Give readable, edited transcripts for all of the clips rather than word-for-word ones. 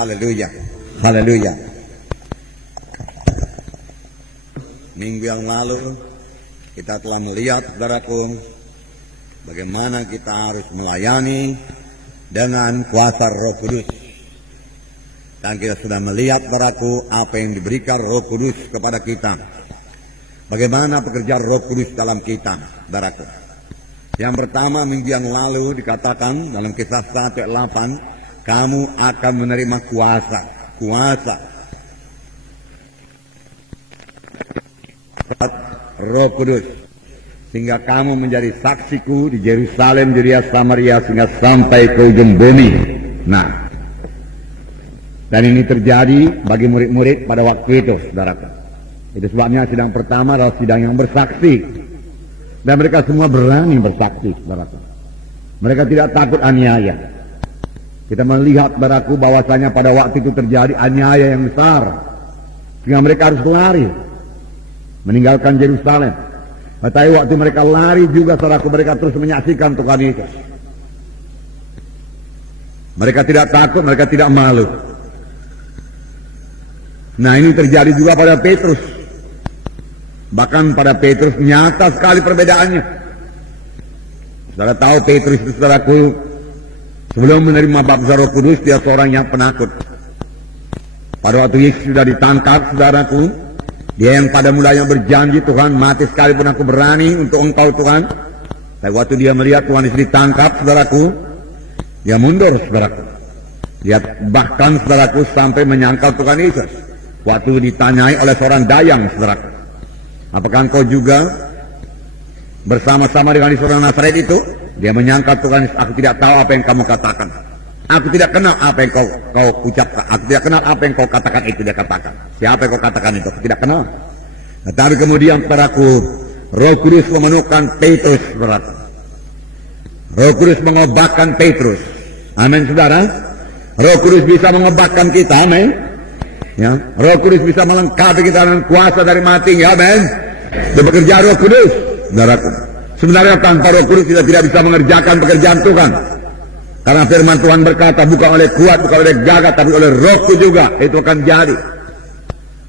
Haleluya. Haleluya. Minggu yang lalu kita telah melihat, saudaraku, bagaimana kita harus melayani dengan kuasa Roh Kudus. Dan kita sudah melihat, saudaraku, apa yang diberikan Roh Kudus kepada kita. Bagaimana pekerjaan Roh Kudus dalam kita, saudaraku. Yang pertama, minggu yang lalu dikatakan dalam Kisah 1 ayat 8, kamu akan menerima kuasa. Roh Kudus, sehingga kamu menjadi saksiku di Yerusalem, Judea, Samaria, sehingga sampai ke ujung bumi. Nah, dan ini terjadi bagi murid-murid pada waktu itu, saudaraku. Itu sebabnya sidang pertama adalah sidang yang bersaksi, dan mereka semua berani bersaksi, saudaraku. Mereka tidak takut aniaya. Kita melihat, saudaraku, bahwasanya pada waktu itu terjadi aniaya yang besar, sehingga mereka harus lari meninggalkan Yerusalem. Tetapi waktu mereka lari juga, saudaraku, mereka terus menyaksikan Tuhan Yesus. Mereka tidak takut, mereka tidak malu. Nah, ini terjadi juga pada Petrus. Bahkan pada Petrus nyata sekali perbedaannya. Saudara tahu Petrus itu, saudaraku, sebelum menerima baptisan Roh Kudus, dia seorang yang penakut. Pada waktu Yesus sudah ditangkap, saudaraku, dia yang pada mulanya berjanji, Tuhan, mati sekalipun aku berani untuk Engkau, Tuhan. Tapi waktu dia melihat Tuhan Yesus ditangkap, saudaraku, dia mundur, saudaraku. Dia bahkan, saudaraku, sampai menyangkal Tuhan Yesus. Waktu ditanyai oleh seorang dayang, saudaraku, apakah engkau juga bersama-sama dengan seorang Nazaret itu? Dia menyangkal Tuhan Yesus, aku tidak tahu apa yang kamu katakan. Aku tidak kenal apa yang kau ucapkan. Aku tidak kenal apa yang kau katakan itu, dia katakan. Siapa yang kau katakan itu? Aku tidak kenal. Tetapi kemudian, saudaraku, Roh Kudus memenuhkan Petrus, saudaraku. Roh Kudus mengobatkan Petrus. Amin, saudara. Roh Kudus bisa mengobatkan kita, amin. Ya, Roh Kudus bisa melengkapi kita dengan kuasa dari mati, ya, amin. Dia bekerja Roh Kudus, saudaraku. Sebenarnya tanpa Roh Kudus kita tidak bisa mengerjakan pekerjaan Tuhan. Karena firman Tuhan berkata, bukan oleh kuat, bukan oleh gagah, tapi oleh Rohku juga itu akan jadi.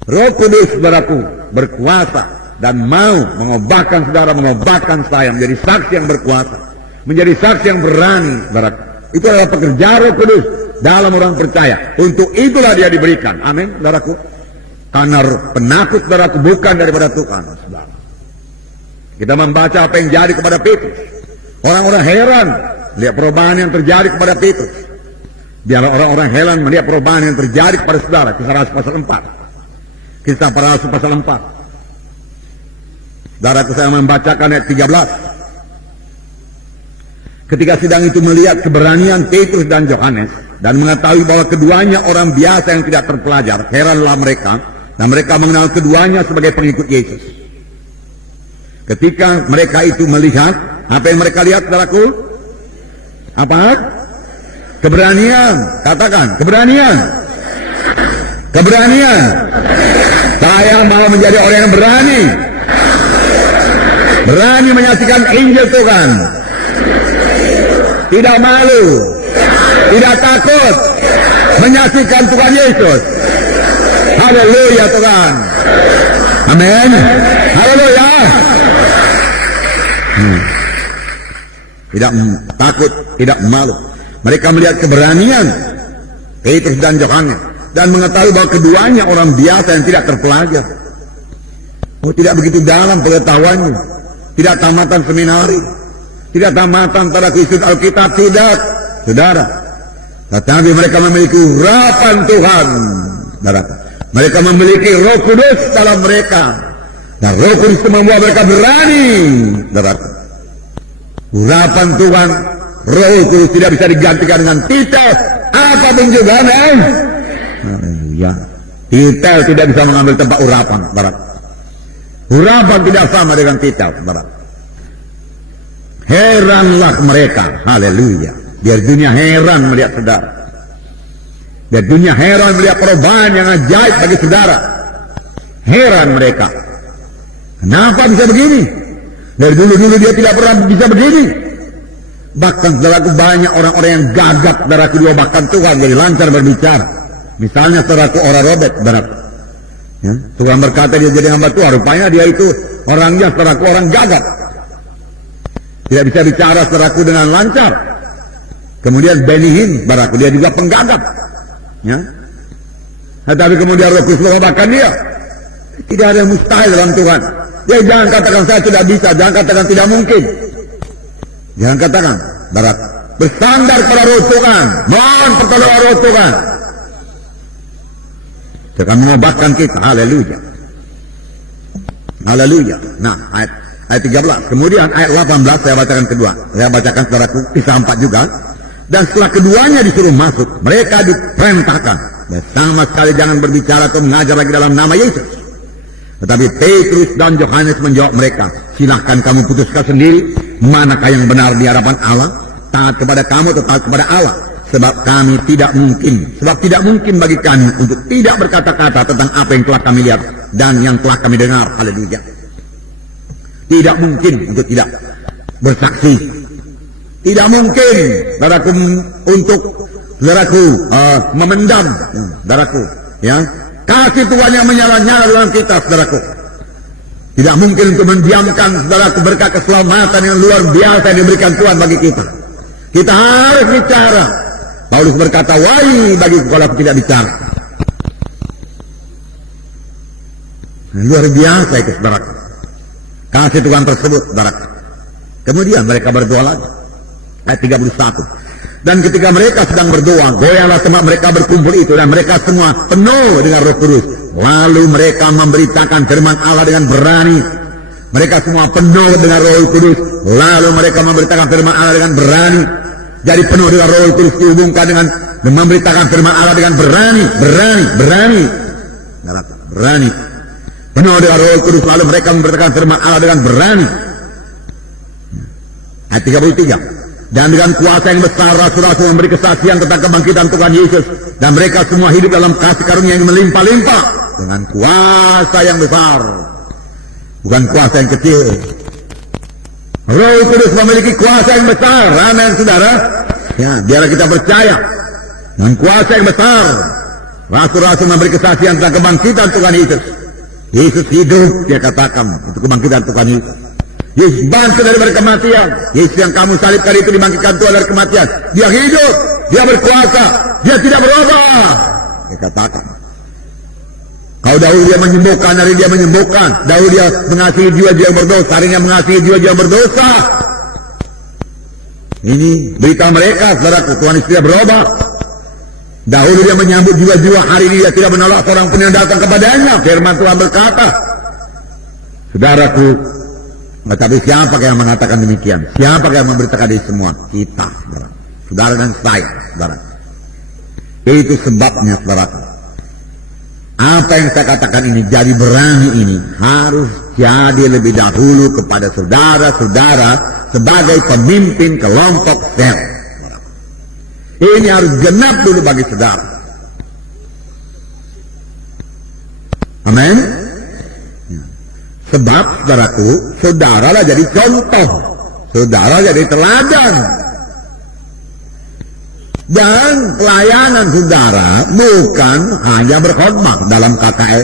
Roh Kudus, saudaraku, berkuasa dan mau mengobatkan saudara, mengobatkan saya menjadi saksi yang berkuasa, menjadi saksi yang berani, saudaraku. Itu adalah pekerjaan Roh Kudus dalam orang percaya. Untuk itulah dia diberikan. Amin, saudaraku. Karena penakut, saudaraku, bukan daripada Tuhan, saudara. Kita membaca apa yang jadi kepada Petrus. Orang-orang heran lihat perubahan yang terjadi kepada Petrus. Biar orang-orang heran melihat perubahan yang terjadi kepada saudara. Kisah Rasul pasal 4. Kisah para Rasul pasal 4. Saudaraku, saya membacakan ayat 13. Ketika sidang itu melihat keberanian Petrus dan Yohanes dan mengetahui bahwa keduanya orang biasa yang tidak terpelajar, heranlah mereka, dan mereka mengenal keduanya sebagai pengikut Yesus. Ketika mereka itu melihat, apa yang mereka lihat, saudaraku? Apa? Keberanian. Katakan, keberanian. Keberanian. Saya mau menjadi orang yang berani. Berani menyaksikan Injil Tuhan. Tidak malu. Tidak takut. Menyaksikan Tuhan Yesus. Haleluya, Tuhan. Amin. Haleluya. Tidak takut, tidak malu. Mereka melihat keberanian Petrus dan Yohanes dan mengetahui bahwa keduanya orang biasa yang tidak terpelajar. Oh, tidak begitu dalam pengetahuannya, tidak tamatan seminari, tidak tamatan pada kisah Alkitab, tidak, saudara. Tetapi mereka memiliki urapan Tuhan, saudara. Mereka memiliki Roh Kudus dalam mereka, dan Roh Kudus membuat mereka berani, saudara. Urapan Tuhan, Roh Kudus tidak bisa digantikan dengan titel apapun juga, amin. Ya, titel tidak bisa mengambil tempat urapan, saudara. Urapan tidak sama dengan titel, saudara. Heranlah mereka, haleluya. Biar dunia heran melihat saudara. Biar dunia heran melihat perubahan yang ajaib bagi saudara. Heran mereka. Kenapa bisa begini? Dari dulu-dulu dia tidak pernah bisa begini. Bahkan saudaraku, banyak orang-orang yang gagap, saudaraku, juga bahkan Tuhan jadi lancar berbicara. Misalnya saudaraku orang Robert, saudara. Ya, Tuhan berkata dia jadi hamba Tuhan, rupanya dia itu orangnya saudaraku orang gagap. Tidak bisa bicara saudaraku dengan lancar. Kemudian Benny Hinn, saudaraku, dia juga penggagap. Ya. Tetapi kemudian Roh Kudus mengubahkan dia. Tidak ada yang mustahil dalam Tuhan. Ya, jangan katakan saya tidak bisa, jangan katakan tidak mungkin. Jangan katakan, saudaraku, bersandar pada Roh Tuhan, mohon pertolongan Roh Tuhan. Dia akan mengubahkan kita. Haleluya. Haleluya. Nah, ayat 13. Kemudian ayat 18 saya bacakan kedua. Saya bacakan saudaraku kisah 4 juga. Dan setelah keduanya disuruh masuk, mereka diperintahkan sama sekali jangan berbicara atau mengajar lagi dalam nama Yesus. Tetapi Petrus dan Yohanes menjawab mereka, silahkan kamu putuskan sendiri manakah yang benar di hadapan Allah, taat kepada kamu atau taat kepada Allah. Sebab tidak mungkin bagi kami untuk tidak berkata-kata tentang apa yang telah kami lihat dan yang telah kami dengar. Haleluya. Tidak mungkin untuk tidak bersaksi. Tidak mungkin, saudaraku, untuk saudaraku memendam, saudaraku, ya, kasih Tuhan yang menyala-nyala dalam kita, saudaraku. Tidak mungkin untuk mendiamkan, saudaraku, berkat keselamatan yang luar biasa yang diberikan Tuhan bagi kita. Kita harus bicara. Paulus berkata, wahai bagiku kalau aku tidak bicara. Luar biasa itu, saudaraku. Kasih Tuhan tersebut, saudaraku. Kemudian mereka berdoa lagi. Ayat 31. Dan ketika mereka sedang berdoa, goyahlah tempat mereka berkumpul itu, dan mereka semua penuh dengan Roh Kudus. Lalu mereka memberitakan firman Allah dengan berani. Mereka semua penuh dengan Roh Kudus. Lalu mereka memberitakan firman Allah dengan berani. Jadi penuh dengan Roh Kudus dihubungkan dengan memberitakan firman Allah dengan berani. Penuh dengan Roh Kudus, lalu mereka memberitakan firman Allah dengan berani. Ayat 33. Dan dengan kuasa yang besar rasul-rasul memberi kesaksian tentang kebangkitan Tuhan Yesus, dan mereka semua hidup dalam kasih karunia yang melimpah-limpah dengan kuasa yang besar, bukan kuasa yang kecil. Roh Kudus memiliki kuasa yang besar. Amin, saudara. Ya, biarlah kita percaya dengan kuasa yang besar. Rasul-rasul memberi kesaksian tentang kebangkitan Tuhan Yesus. Yesus hidup, dia katakan, untuk kebangkitan Tuhan Yesus. Yesus bangkit dari kematian. Yesus yang kamu salibkan itu dibangkitkan Tuhan dari kematian. Dia hidup, dia berkuasa, dia tidak berubah. Dia katakan, kalau dahulu dia menyembuhkan, hari dia menyembuhkan. Dahulu dia mengasihi jiwa-jiwa yang berdosa, hari dia mengasihi jiwa-jiwa yang berdosa. Ini berita mereka, saudaraku, Tuhan Yesus tidak berubah. Dahulu dia menyambut jiwa-jiwa, hari ini dia tidak menolak seorang pun yang datang kepadanya. Firman Tuhan berkata, saudaraku, tetapi siapa yang mengatakan demikian? Siapa yang memberitakan ini semua? Kita, saudara dan saya, saudara. Itu sebabnya, saudara. Apa yang saya katakan ini, jadi berani ini, harus jadi lebih dahulu kepada saudara-saudara sebagai pemimpin kelompok sel. Ini harus genap dulu bagi saudara. Amin. Sebab, saudaraku, saudaralah jadi contoh. Saudara jadi teladan. Dan pelayanan saudara bukan hanya berkhidmat dalam KKR.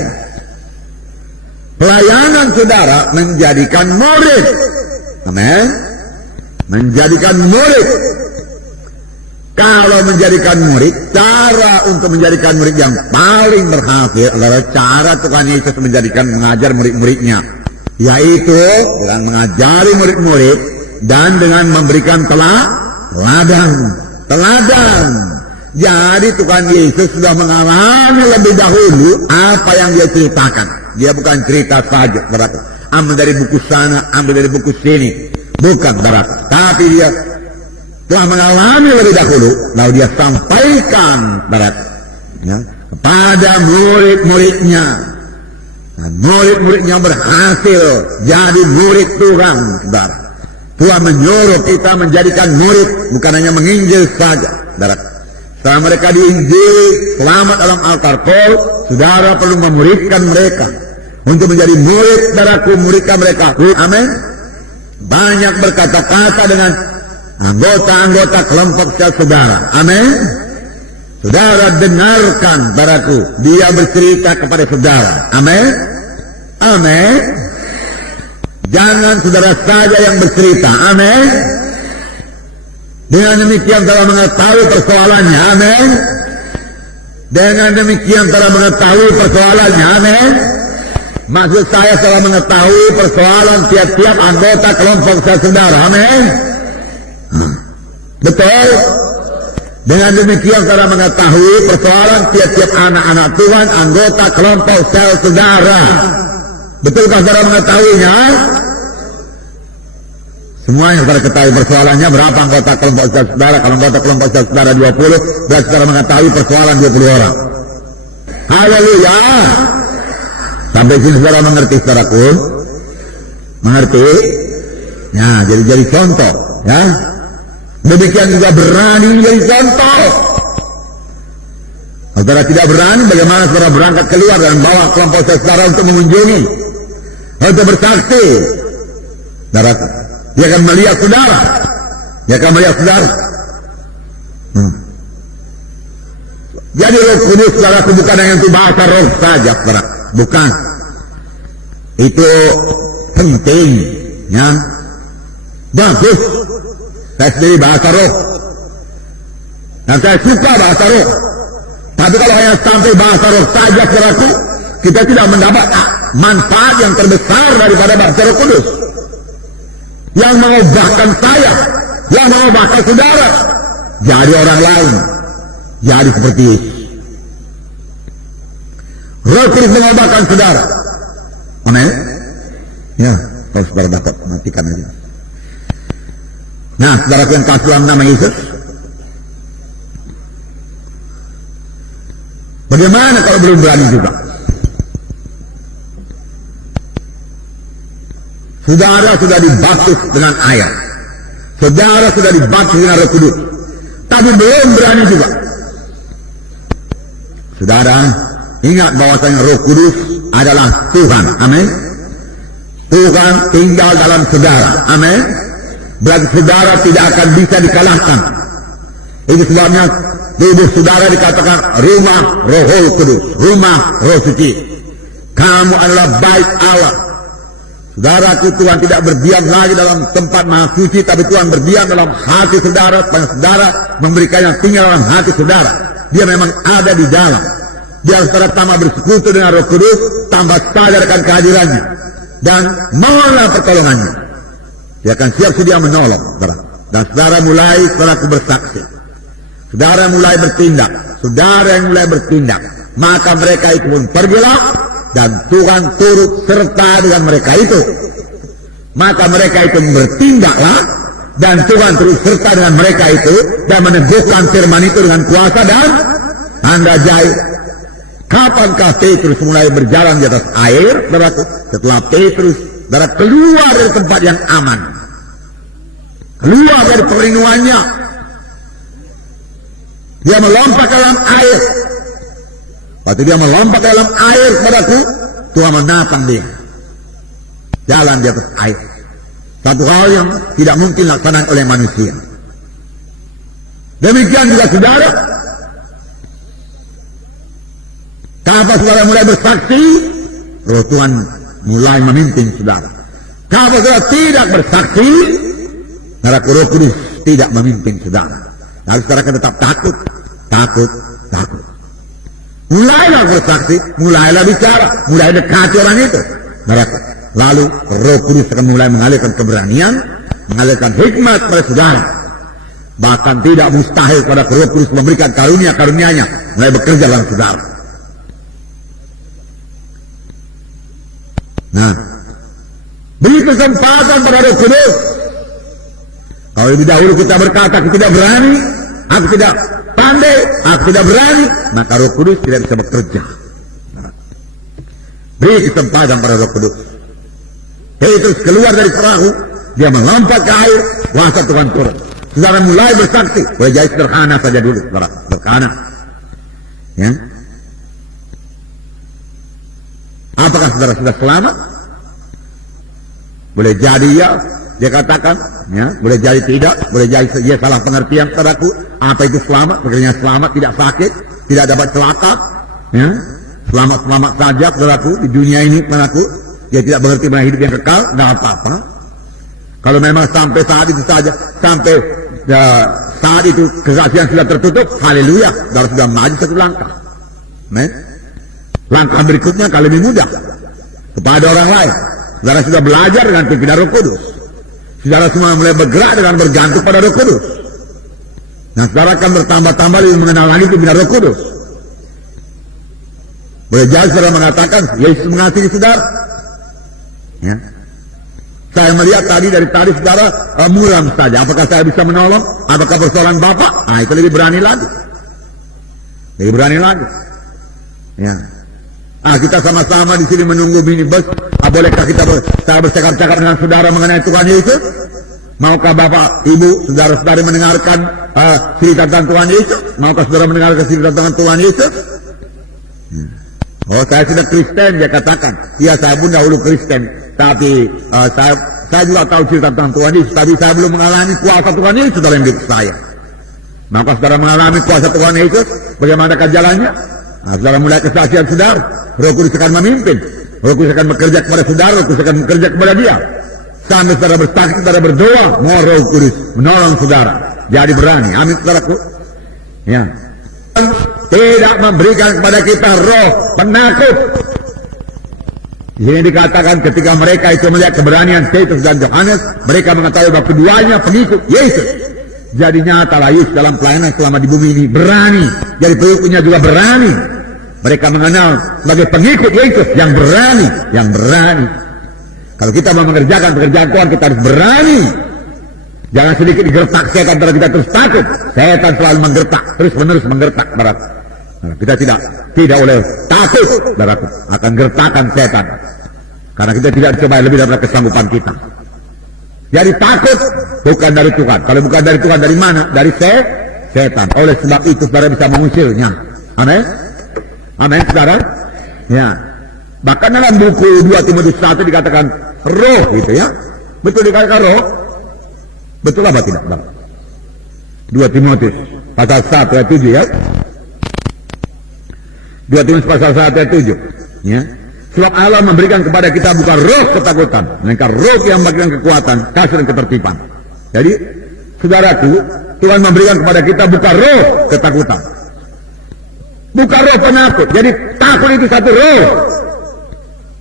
Pelayanan saudara menjadikan murid. Amin. Menjadikan murid. Kalau menjadikan murid, cara untuk menjadikan murid yang paling berhasil adalah cara Tuhan Yesus mengajar murid-muridnya. Yaitu dengan mengajari murid-murid dan dengan memberikan teladan. Jadi Tuhan Yesus sudah mengalami lebih dahulu apa yang dia ceritakan. Dia bukan cerita saja, saudara. Ambil dari buku sana, ambil dari buku sini. Bukan, saudara. Tapi dia telah mengalami lebih dahulu, lalu dia sampaikan kepada murid-muridnya. Dan murid-muridnya berhasil jadi murid Tuhan, saudara. Tuhan menyuruh kita menjadikan murid, bukan hanya menginjil saja, saudara. Setelah mereka diinjili, selamat dalam altar call, saudara perlu memuridkan mereka. Untuk menjadi murid, saudaraku, muridkan mereka. Amin. Banyak berkata-kata dengan anggota-anggota kelompok saudara. Amin. Saudara dengarkan saudaraku, dia bercerita kepada saudara. Amin. Amin. Jangan saudara saja yang bercerita. Amin. Dengan demikian telah mengetahui persoalannya. Amin. Dengan demikian telah mengetahui persoalannya. Amin. Maksud saya telah mengetahui persoalan tiap-tiap anggota kelompok saudara. Amin. Betul. Dengan demikian telah mengetahui persoalan tiap-tiap anak-anak Tuhan anggota kelompok sel saudara. Betulkah saudara mengetahuinya? Semuanya saudara ketahui persoalannya. Berapa anggota kelompok sel saudara? Kalau anggota kelompok sel saudara 20, berarti saudara mengetahui persoalan 20 orang. Haleluya. Sampai sini saudara mengerti saudaraku? Mengerti? Ya, jadi contoh, ya. Demikian juga berani menjadi contoh. Kalau saudara tidak berani, bagaimana saudara berangkat keluar dan bawa kelompok saudara untuk mengunjungi, untuk bersaksi? Saudara, dia akan melihat saudara. Dia akan melihat saudara. Jadi Roh Kudus saudara bukan hanya untuk bahasa roh saja, saudara. Bukan. Itu penting, ya. Bagus. Saya sendiri bahasa roh. Dan saya suka bahasa roh. Tapi kalau hanya sampai bahasa roh saja saudaraku, kita tidak mendapat manfaat yang terbesar daripada bahasa Roh Kudus. Yang mengubahkan saya, yang mengubahkan saudara, jadi orang lain, jadi seperti Yesus. Roh Kudus mengubahkan saudara. Amin. Ya, kalau saudara dapat matikan aja. Nah, saudaraku yang kasih dalam nama Yesus, bagaimana kalau belum berani juga? Saudara sudah dibaptis dengan air, saudara sudah dibaptis dengan Roh Kudus, tapi belum berani juga. Saudara, ingat bahwasanya Roh Kudus adalah Tuhan. Amin. Tuhan tinggal dalam saudara. Amin. Berarti saudara tidak akan bisa dikalahkan. Itu sebabnya tubuh saudara dikatakan rumah Roh Kudus, rumah Roh Suci. Kamu adalah bait Allah. Saudaraku, Tuhan tidak berdiam lagi dalam tempat maha suci, tapi Tuhan berdiam dalam hati saudara, supaya saudara memberikan yang tinggal dalam hati saudara. Dia memang ada di dalam. Dia saudara tambah bersekutu dengan Roh Kudus, tambah sadarkan kehadirannya, dan mohonlah pertolongannya. Dia akan siap sedia menolong, saudara. Dan saudara mulai, saudaraku bersaksi. Saudara mulai bertindak. Saudara yang mulai bertindak, maka mereka itu pun pergilah, dan Tuhan turut serta dengan mereka itu. Maka mereka itu bertindaklah, dan Tuhan turut serta dengan mereka itu, dan meneguhkan firman itu dengan kuasa dan tanda jahit. Kapankah Petrus mulai berjalan di atas air, saudaraku? Setelah Petrus saudara keluar dari tempat yang aman, keluar dari perlindungannya, dia melompat ke dalam air. Waktu dia melompat ke dalam air, saudaraku, Tuhan menatang dia jalan di atas air. Satu hal yang tidak mungkin dilaksanakan oleh manusia. Demikian juga saudara, kapan saudara mulai bersaksi, Roh Tuhan mulai memimpin saudara. Kalau saudara tidak bersaksi, saudara Roh Kudus tidak memimpin saudara. Lalu saudara akan tetap takut. Mulailah bersaksi, mulailah bicara, mulai dekati orang itu. Lalu Roh Kudus akan mulai mengalirkan keberanian, mengalirkan hikmat pada saudara. Bahkan tidak mustahil pada Roh Kudus memberikan karunia-karunianya mulai bekerja dalam saudara. Nah, beri kesempatan pada Roh Kudus. Kalau lebih dahulu kita berkata, aku tidak berani, aku tidak pandai, aku tidak berani, maka Roh Kudus tidak bisa bekerja. Beri kesempatan pada Roh Kudus. Petrus keluar dari perahu, dia melompat ke air, kuasa Tuhan turun. Saudara mulai bersaksi, boleh jadi sederhana saja dulu, saudara, sederhana. Ya. Apakah saudara sudah selamat? Boleh jadi ya, dia katakan, ya, boleh jadi tidak, boleh jadi dia salah pengertian saudaraku. Apa itu selamat? Pengertiannya selamat, tidak sakit, tidak dapat celaka. Ya. Selamat-selamat saja, saudaraku, di dunia ini, saudaraku. Dia tidak mengerti mana hidup yang kekal, tidak apa-apa. Kalau memang sampai saat itu saja, sampai saat itu kesaksian sudah tertutup, haleluya, saudara sudah maju satu langkah. Men? Langkah berikutnya kali lebih mudah kepada orang lain. Saudara sudah belajar dengan pimpinan Roh Kudus. Saudara semua mulai bergerak dengan bergantung pada Roh Kudus. Nah, saudara akan bertambah-tambah lebih mengenal lagi pimpinan Roh Kudus. Boleh jadi saudara mengatakan Yesus mengasihi saudara. Ya. Saya melihat dari tadi saudara muram saja. Apakah saya bisa menolong? Apakah persoalan Bapak? Ah, itu lebih berani lagi. Lebih berani lagi. Ya. Kita sama-sama di sini menunggu minibus. Bolehkah saya bercakap-cakap dengan saudara mengenai Tuhan Yesus? Maukah Bapak, Ibu, saudara-saudari mendengarkan cerita tentang Tuhan Yesus? Maukah saudara mendengarkan cerita tentang Tuhan Yesus? Oh, saya sudah Kristen, dia katakan. Ya, saya pun dahulu Kristen. Tapi saya juga tahu cerita tentang Tuhan Yesus. Tapi saya belum mengalami kuasa Tuhan Yesus dalam hidup saya. Maka saudara mengalami kuasa Tuhan Yesus, bagaimanakah jalannya? Nah, saudara mulai kesaksian saudara. Roh Kudus akan memimpin. Roh Kudus akan bekerja kepada saudara. Roh Kudus akan bekerja kepada dia. Sampai saudara bersaksi, saudara berdoa, mau Roh Kudus menolong saudara. Jadi berani. Amin, saudaraku. Ya. Tidak memberikan kepada kita roh penakut. Di sini dikatakan ketika mereka itu melihat keberanian Petrus dan Yohanes, mereka mengetahui bahwa keduanya pengikut Yesus. Jadi nyatalah Yesus dalam pelayanan selama di bumi ini berani. Jadi pengikutnya juga berani. Mereka mengenal sebagai pengikut Yesus yang berani, yang berani. Kalau kita mau mengerjakan pekerjaan Tuhan, kita harus berani. Jangan sedikit digertak setan, karena kita terus takut. Setan selalu menggertak, terus-menerus menggertak. Nah, kita tidak boleh takut, saudaraku, akan gertakan setan. Karena kita tidak coba lebih daripada kesanggupan kita. Jadi takut bukan dari Tuhan. Kalau bukan dari Tuhan, dari mana? Dari setan. Oleh sebab itu saudara bisa mengusirnya. Amin. Amin, saudara. Ya. Bahkan dalam buku 2 Timotius 1 dikatakan roh, gitu ya. Betul dikatakan roh. Betul apa tidak, Bang? 2 Timotius pasal 1 ayat 7 ya. 2 Timotius pasal 1 ayat 7 ya. Sebab Allah memberikan kepada kita bukan roh ketakutan, melainkan roh yang memberikan kekuatan, kasih dan ketertiban. Jadi, saudaraku, Tuhan memberikan kepada kita bukan roh ketakutan, bukan roh penakut. Jadi takut itu satu roh.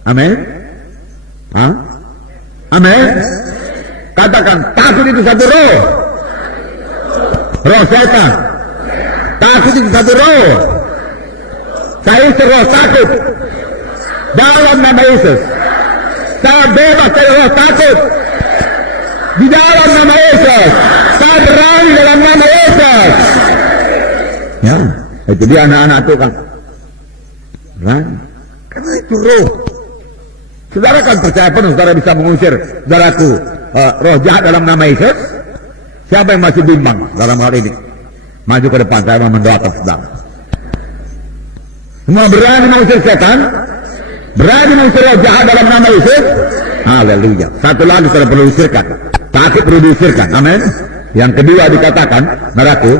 Amin. Amin. Katakan, takut itu satu roh. Roh setan. Takut itu satu roh. Saya roh takut. Dalam nama Yesus. Saya bebas dari roh takut. Di dalam nama Yesus. Saya berani dalam nama Yesus. Ya, itu dia anak-anak Tuhan. Berani. Karena itu roh. Saudara kan percaya penuh, saudara bisa mengusir, saudaraku, roh jahat dalam nama Yesus. Siapa yang masih bimbang dalam hal ini? Maju ke depan, saya mau mendoakan saudara. Semua berani mengusir setan, berani mengusir roh jahat dalam nama Yesus. Haleluya. Satu lagi saudara perlu usirkan, takut perlu diusirkan. Amin. Yang kedua dikatakan, saudaraku,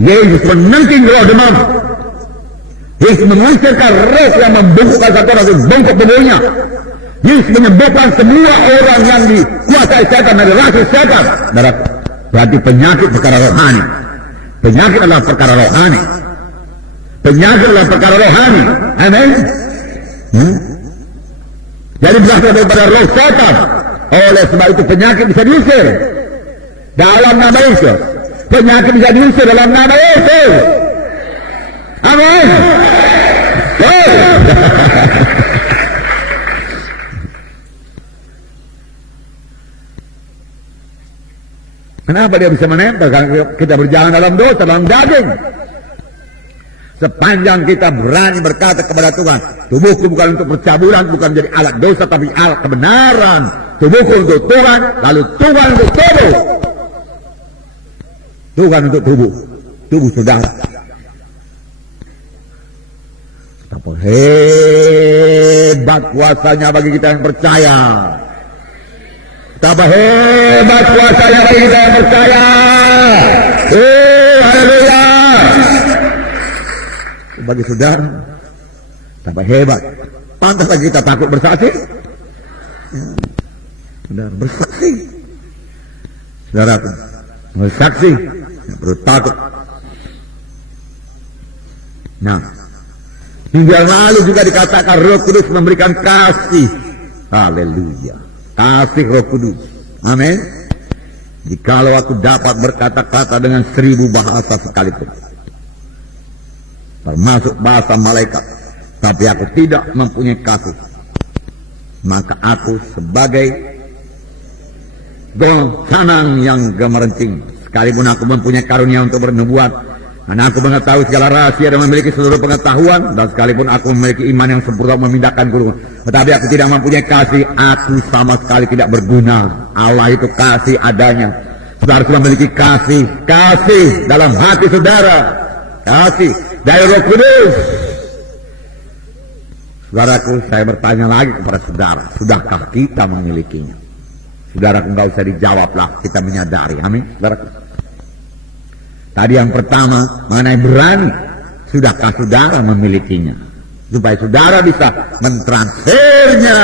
Yesus menangking roh demam. Yesus mengusirkan roh yang membungkukkan satu orang, bongkok tubuhnya. Yesus menyembuhkan semua orang yang dikuasai setan dari rasa setan. Berarti penyakit perkara rohani. Penyakit adalah perkara rohani. Penyakit adalah perkara rohani. Amin. Jadi berasal daripada roh setan. Oleh sebab itu penyakit bisa diusir dalam nama Yesus. Penyakit bisa diusir dalam nama Yesus. Amin. Kenapa dia bisa menempel? Karena kita berjalan dalam dosa, dalam daging. Sepanjang kita berani berkata kepada Tuhan, tubuhku bukan untuk percabulan, bukan menjadi alat dosa, tapi alat kebenaran. Tubuhku untuk Tuhan, lalu Tuhan untuk tubuh. Tuhan untuk tubuh saudara. Betapa hebat kuasanya bagi kita yang percaya. Betapa hebat kuasanya bagi kita yang percaya. Haleluya. bagi saudara. Tambah hebat. Pantas lagi kita takut bersaksi. Ya. Saudara, bersaksi. Saudara, bersaksi. Tidak perlu takut. Nah, minggu yang lalu juga dikatakan Roh Kudus memberikan kasih. Haleluya. Kasih Roh Kudus. Amin. Jikalau aku dapat berkata-kata dengan 1000 bahasa sekalipun, termasuk bahasa malaikat, tapi aku tidak mempunyai kasih, maka aku sebagai gong canang yang gemerencing. Sekalipun aku mempunyai karunia untuk bernubuat, dan aku mengetahui segala rahasia dan memiliki seluruh pengetahuan, dan sekalipun aku memiliki iman yang sempurna memindahkan gunung, tetapi aku tidak mempunyai kasih, aku sama sekali tidak berguna. Allah itu kasih adanya. Saudara sudah memiliki kasih, kasih dalam hati saudara, kasih dari Roh Kudus. Saudaraku, saya bertanya lagi kepada saudara, sudahkah kita memilikinya? Saudaraku, nggak usah dijawablah, kita menyadari. Amin, saudaraku. Tadi yang pertama mengenai berani, sudahkah saudara memilikinya? Supaya saudara bisa mentransfernya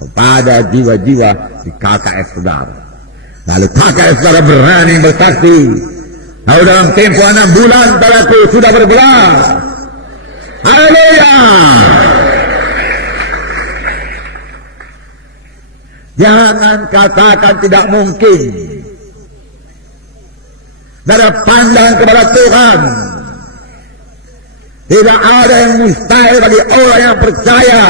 kepada jiwa-jiwa di KKS saudara. Lalu KKS saudara berani bersaksi. Lalu dalam tempo 6 bulan saudaraku sudah berbelah. Haleluya. Jangan katakan tidak mungkin. Dari pandang kepada Tuhan, tidak ada yang mustahil bagi orang yang percaya.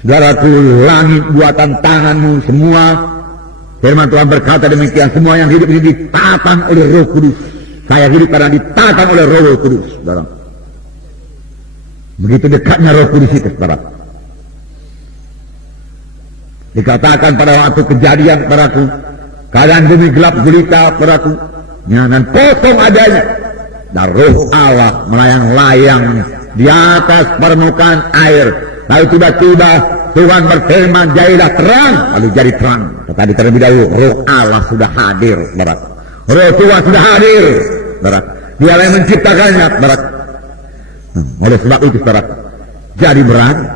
Saudaraku, langit buatan tanganmu semua, firman Tuhan berkata demikian, semua yang hidup ini ditatang oleh Roh Kudus. Saya hidup karena ditatang oleh Roh Kudus, saudara. Begitu dekatnya Roh Kudus itu, saudara. Dikatakan pada waktu kejadian padaku, keadaan bumi gelap gulita padaku, dan kosong adanya, dan Roh Allah melayang-layang di atas permukaan air. Lalu tiba-tiba Tuhan berfirman, jadilah terang, lalu jadi terang. Tetapi terlebih dahulu Roh Allah sudah hadir, saudara. Roh Tuhan sudah hadir, saudara. Dia yang menciptakannya, saudara. Oleh sebab itu, saudara, jadi berani.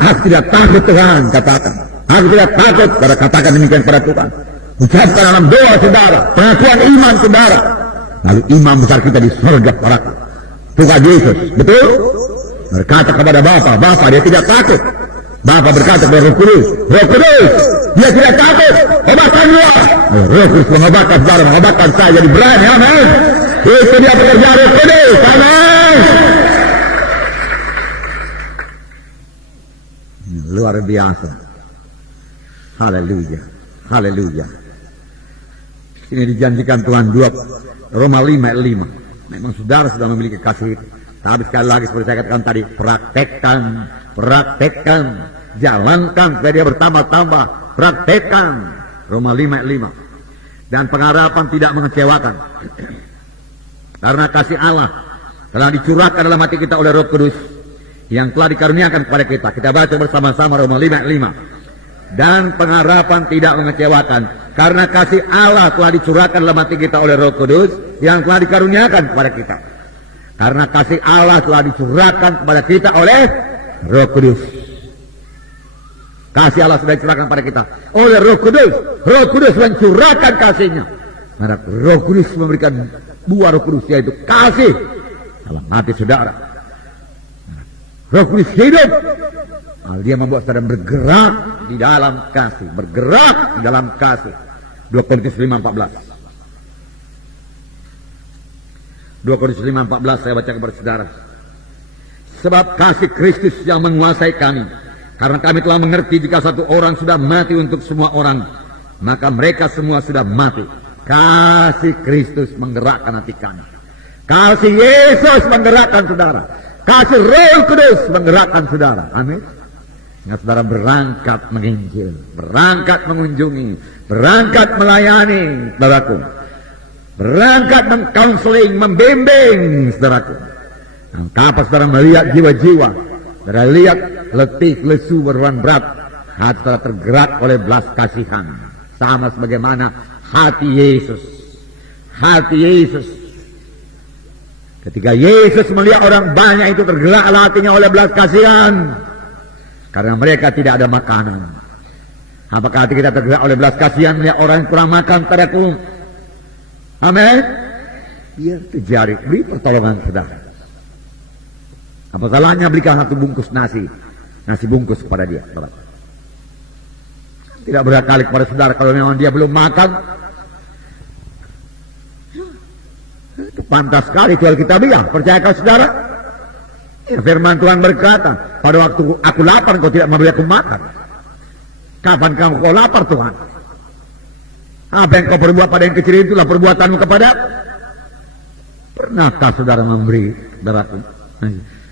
Aku tidak takut Tuhan, katakan. Aku tidak takut, saudara, katakan demikian pada Tuhan. Ucapkan dalam doa saudara, pengakuan iman saudara. Lalu imam besar kita di surga, saudara. Tuhan Yesus, betul? Berkata kepada Bapa, dia tidak takut. Bapa berkata kepada Roh Kudus, Roh Kudus, dia tidak takut. Obatkanlah. Roh Kudus mengobatkan saudara, mengobatkan saya jadi berani. Amin. Itu dia pekerjaan Roh Kudus. Amin. Luar biasa. Haleluya. Haleluya. Ini dijanjikan Tuhan 2 Roma 5 ayat 5. Memang saudara sudah memiliki kasih itu. Tapi sekali lagi seperti saya katakan tadi, praktekkan, jalankan supaya dia bertambah-tambah, praktekkan. Roma 5 ayat 5. Dan pengharapan tidak mengecewakan. Karena kasih Allah telah dicurahkan dalam hati kita oleh Roh Kudus yang telah dikaruniakan kepada kita. Kita baca bersama-sama Roma 5 ayat 5. Dan pengharapan tidak mengecewakan, karena kasih Allah telah dicurahkan dalam hati kita oleh Roh Kudus yang telah dikaruniakan kepada kita. Karena kasih Allah telah dicurahkan kepada kita oleh Roh Kudus. Kasih Allah sudah dicurahkan kepada kita oleh Roh Kudus. Roh Kudus mencurahkan kasihnya. Karena Roh Kudus memberikan buah Roh Kudus, yaitu kasih dalam hati saudara. Roh Kudus hidup. Dia membuat saudara bergerak di dalam kasih. Bergerak di dalam kasih. 2 Korintus 5:14. 2 Korintus 5:14 saya baca kepada saudara. Sebab kasih Kristus yang menguasai kami. Karena kami telah mengerti jika satu orang sudah mati untuk semua orang, maka mereka semua sudah mati. Kasih Kristus menggerakkan hati kami. Kasih Yesus menggerakkan saudara. Kasih Roh Kudus menggerakkan saudara. Amin. Nah, saudara berangkat menginjil, berangkat mengunjungi, berangkat melayani, saudaraku. Berangkat mengcounseling, membimbing, saudaraku. Nah, kapan saudara melihat jiwa-jiwa, saudara lihat letih, lesu, beruan berat, hati saudara tergerak oleh belas kasihan. sama sebagaimana hati Yesus. Hati Yesus. Ketika Yesus melihat orang banyak itu tergerak hatinya oleh belas kasihan. Karena mereka tidak ada makanan. Apakah hati kita tergerak oleh belas kasihan melihat orang yang kurang makan padaku? Amin. Biar terjadi. Beri pertolongan saudara. Apa salahnya berikan satu bungkus nasi bungkus kepada dia. Tidak berkali kepada saudara kalau memang dia belum makan. Itu pantas sekali itu Alkitabiah. Percayakah saudara? Ya, firman Tuhan berkata, pada waktu aku lapar kau tidak memberi aku makan. Kapan kamu kau lapar Tuhan? Apa yang kau perbuat pada yang kecil itulah perbuatanmu kepada. Pernahkah saudara memberi saudaraku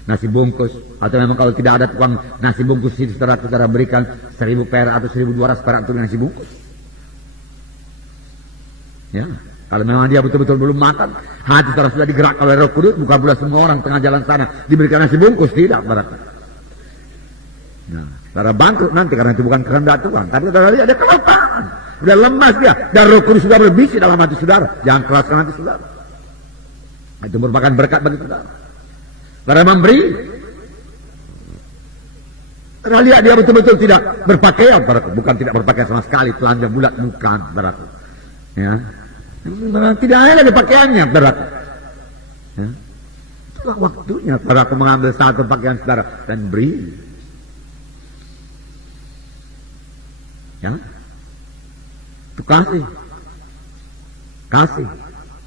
nasi bungkus? Atau memang kalau tidak ada tukang nasi bungkus itu saudara berikan 1.000 perak atau 1.200 perak untuk nasi bungkus? Ya, kalau memang dia betul-betul belum makan, hati saudara sudah digerakkan oleh Roh Kudus, bukan pula semua orang tengah jalan sana diberikan nasi bungkus, tidak berarti. Nah, saudara bangkrut nanti karena itu bukan kehendak Tuhan. Tapi saudara lihat ada kelopaan, sudah lemas dia, dan Roh Kudus sudah berbisik dalam hati saudara. Jangan keraskan hati saudara. Itu merupakan berkat bagi saudara. Saudara memberi, saudara lihat dia betul-betul tidak berpakaian, bukan tidak berpakaian sama sekali, telanjang bulat bukan, saudara. Ya, tidak ada lagi pakaiannya, saudara. Ya. Itulah waktunya saudara aku mengambil satu pakaian saudara dan beri. Ya, itu kasih,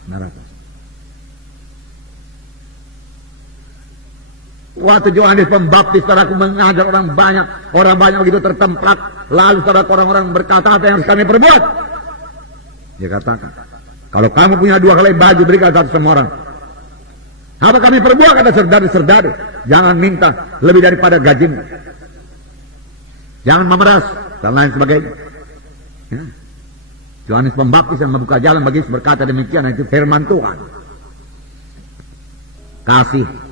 saudara. Waktu Yohanes Pembaptis saudaraku mengajar orang banyak begitu tertempat. Lalu saudara orang-orang berkata, apa yang harus kami perbuat? Dia katakan, kalau kamu punya 2 helai baju berikan satu semua orang. Apa kami perbuat? Kata serdadu. Jangan minta lebih daripada gajimu. Jangan memeras dan lain sebagainya. Ya. Yohanes Pembaptis yang membuka jalan bagi Yesus berkata demikian, itu firman Tuhan. Kasih